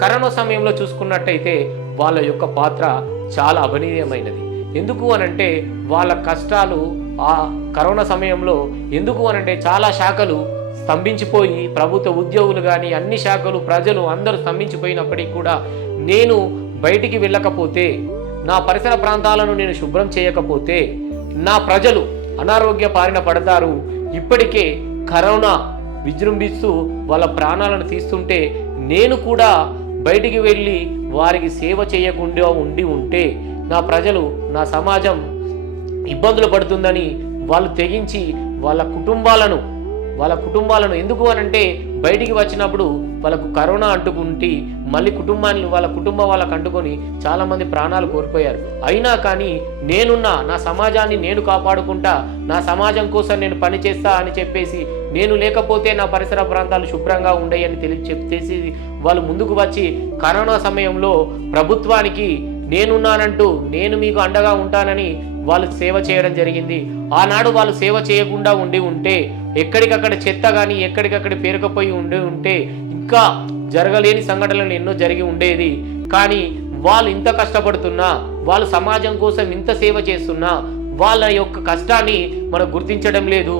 Corona సమయంలో చూసుకున్నట్టయితే వాళ్ళ యొక్క పాత్ర చాలా అభినీయమైనది. ఎందుకు అనంటే వాళ్ళ కష్టాలు ఆ కరోనా సమయంలో ఎందుకు అనంటే చాలా శాఖలు స్తంభించిపోయి, ప్రభుత్వ ఉద్యోగులు కానీ అన్ని శాఖలు ప్రజలు అందరూ స్తంభించిపోయినప్పటికీ కూడా నేను బయటికి వెళ్ళకపోతే, నా పరిసర ప్రాంతాలను నేను శుభ్రం చేయకపోతే నా ప్రజలు అనారోగ్య బారిన పడతారు. ఇప్పటికే కరోనా విజృంభిస్తూ వాళ్ళ ప్రాణాలను తీస్తుంటే నేను కూడా బయటికి వెళ్ళి వారికి సేవ చేయకుండా ఉంటే నా ప్రజలు, నా సమాజం ఇబ్బందులు పడుతుందని వాళ్ళు తెగించి వాళ్ళ కుటుంబాలను ఎందుకు అనంటే బయటికి వచ్చినప్పుడు వాళ్ళకు కరోనా అంటుకుంటే మళ్ళీ వాళ్ళ కుటుంబం వాళ్ళకు అంటుకొని చాలామంది ప్రాణాలు కోల్పోయారు. అయినా కానీ నేనున్నా, నా సమాజాన్ని నేను కాపాడుకుంటా, నా సమాజం కోసం నేను పనిచేస్తా అని చెప్పేసి, నేను లేకపోతే నా పరిసర ప్రాంతాలు శుభ్రంగా ఉండేయని చెప్పేసి వాళ్ళు ముందుకు వచ్చి కరోనా సమయంలో ప్రభుత్వానికి నేనున్నానంటూ, నేను మీకు అండగా ఉంటానని వాళ్ళు సేవ చేయడం జరిగింది. ఆనాడు వాళ్ళు సేవ చేయకుండా ఉంటే ఎక్కడికక్కడ చెత్త కానీ ఎక్కడికక్కడ పేరుకపోయి ఉంటే ఇంకా జరగలేని సంఘటనలు ఎన్నో జరిగి ఉండేది. కానీ వాళ్ళు ఇంత కష్టపడుతున్నా, వాళ్ళు సమాజం కోసం ఇంత సేవ చేస్తున్నా వాళ్ళ యొక్క కష్టాన్ని మనం గుర్తించడం లేదు.